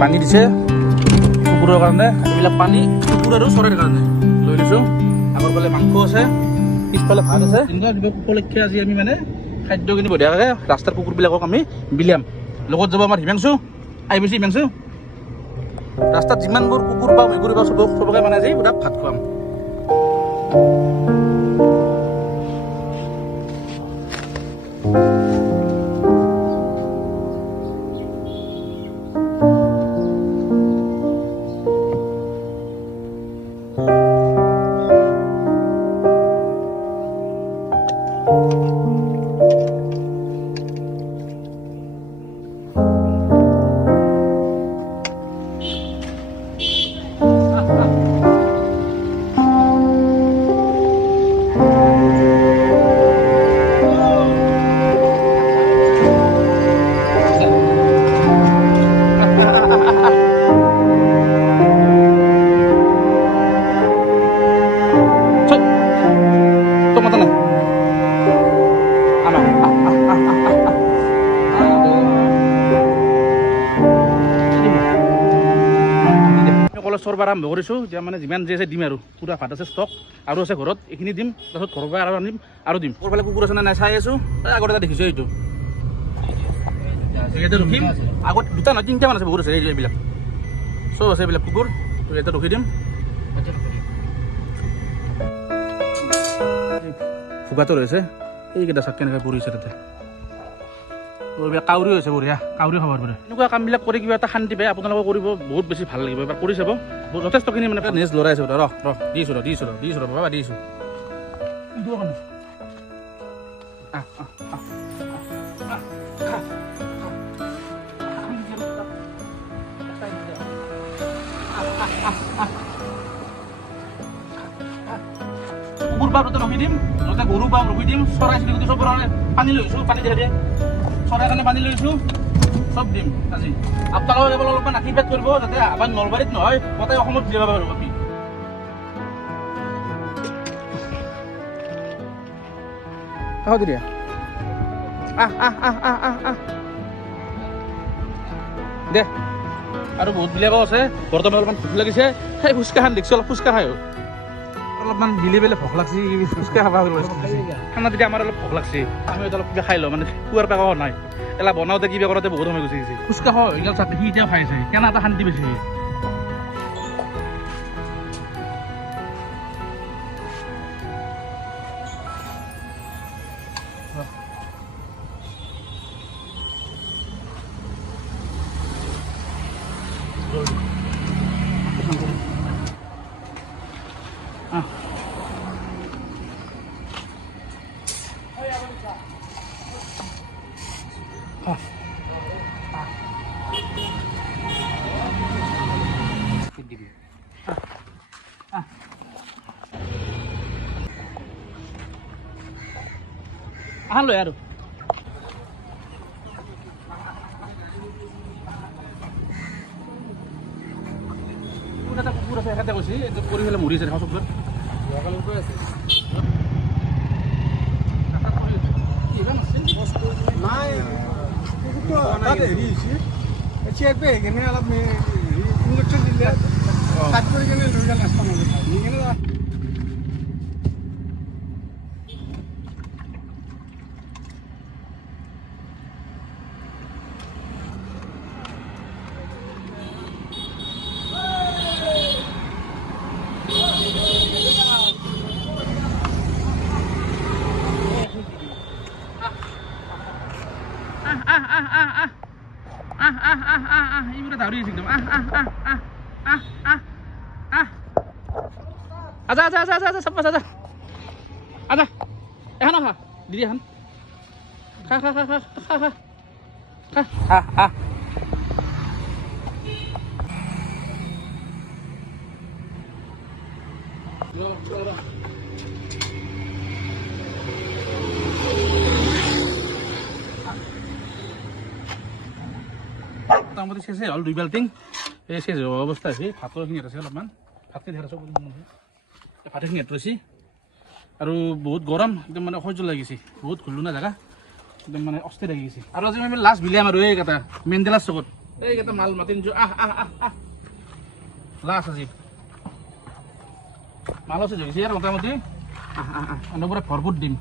পানী দিছে কুকুৰৰ কাৰণে, এইবিলাক পানী কুকুৰ আৰু চৰাইৰ কাৰণে লৈ লৈছোঁ। আগৰ ফালে মাংস আছে, পিছফালে ভাত আছে। এনেকুৱা কিবা উপলক্ষে আজি আমি মানে খাদ্য কিনি বঢ়িয়াকৈ ৰাস্তাৰ কুকুৰবিলাকক আমি বিলাম। লগত যাব আমাৰ হিমাংশু, আহিবি হিমাংশু। ৰাস্তাত যিমানবোৰ কুকুৰ বা মেকুৰী বা চবকে মানে আজি পুৰা ভাত খুৱাম। চৰব আৰম্ভ কৰিছোঁ, এতিয়া মানে যিমান যি আছে দিম আৰু পুৰা ভাত আছে ষ্টক আৰু আছে ঘৰত, এইখিনি দিম। তাৰপিছত ঘৰৰ পৰা আৰু আনিম আৰু দিম। ক'ৰফালে কুকুৰ আছে নে নাই চাই আছোঁ। আগত এটা দেখিছোঁ, এইটো ইয়াতে ৰখিম। আগত দুটা নহয় তিনিটামান আছে, বহুত আছে এইবিলাক চব আছে এইবিলাক কুকুৰ। তো ইয়াতে ৰখি দিম। ভোগাটো ৰৈছে, এইকেইটা চাক কেনেকৈ পৰিছে তাতে। এইবিলাক কাউৰী হৈছে বঢ়িয়া, কাউৰী খাব পাৰে। এনেকুৱা কামবিলাক কৰি কিবা এটা শান্তি পায়, আপোনালোকে কৰিব বহুত বেছি ভাল লাগিব। এবাৰ কৰি চাব, যথেষ্টখিনি মানে নেক্সট লৰাই আছোঁ। দিছোঁ বাবা দিছোঁ। কুকুৰ পাৰ ৰখি দিম, য'তে গৰু পাৰ ৰখি দিম। চৰাই চিৰিকটি চব পানী লৈছোঁ, পানী দিয়ে চৰাই কাৰণে পানী লৈছোঁ, চব দিম আজি। আপোনালোকে কেৱল অলপমান আশীৰ্বাদ কৰিব, যাতে আমাৰ নলবাৰীত নহয় গোটেই অসমত দিব পাৰিব। আমি কাষত দিয়া দে। আৰু বহুতবিলাকো আছে। বৰ্তমান অলপমান ভোক লাগিছে, সেই ফুচকাখন দেখিছোঁ, অলপ ফুচকা খাই অলপমান বিলি বেলে ভোক লাগছি, ফুচকা খাব খানা তেতিয়া আমাৰ অলপ ভোক লাগছি। আমি অলপ কিবা খাই লওঁ, মানে পুৱাৰ পেকাও নাই। এলা বনাওঁতে কিবা কৰোঁতে বহুত সময় গুচি গৈছে। ফুচকা খাওঁ এইগাল চাপি সি এতিয়াও খাই আছে, কেনে এটা শান্তি পাইছে। আহান লৈ আৰু এটা কুকুৰ আছে, এখাতে কৈছে এইটো কৰি পেলাই মৰিছে। দেখা চকুত নাই হেৰি হৈছে কেনে অলপ ইঞ্জেকশ্যন দিলে কাট কৰি কেনে লৈ গ'ল ৰাস্তা কেনে। এইবোৰে দাউৰি আছে একদম। আজা আজা আজা আজা চাব্বাছ আজা আজা এখন খা দিদি এখন খা খা খা খা খা খা খা খা মোটামুটি শেষে হ'ল 2 বাল্টিং। এই শেষ অৱস্থা হৈছে। ভাতৰখিনি আছে অলপমান, ভাতখিনি ধৰা চব ভাতখিনি ৰৈছি। আৰু বহুত গৰম, একদম মানে অসহ্য লাগিছে। বহুত ঘূৰিলোঁ না জেগা, একদম মানে অস্থিৰ লাগি গৈছে। আৰু আজি আমি লাষ্ট বিলাম আৰু এইকেইটা মেণ্ডেলাৰ চকত এইকেইটা মাল মাতি নিছোঁ লাষ্ট আজি মাল আছে জগিছে ইয়াৰ মোটামুটি পৰা ভৰপূৰ দিম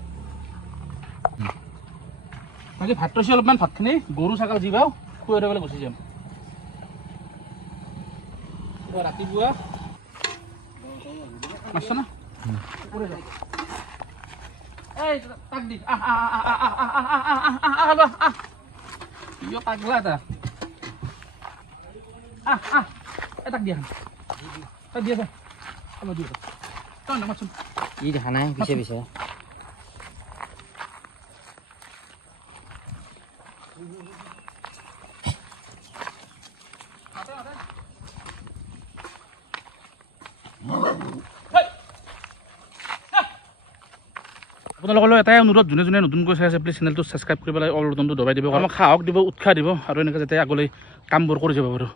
বাকী ভাত থৈছোঁ অলপমান ভাতখিনি গৰু ছাগল যি পাওঁ খুৱাই থৈ পেলাই গুচি যাম ৰাতিপুৱা মাছ না এই তাক দি পাগলা এটা তাক দিয়া তাক দিয়া দিয়া তই নামাচোন ই দেখা নাই পিছে পিছে আপোনালোকলৈ এটাই অনুৰোধ যোনে যোনে নতুনকৈ চাই আছে প্লিজ চেনেলটো ছাবস্ক্ৰাইব কৰি পেলাই অল বটনটো দবাই দিব আমাক সাহস দিব উৎসাহ দিব আৰু এনেকৈ যাতে আগলৈ কামবোৰ কৰি যাব পাৰোঁ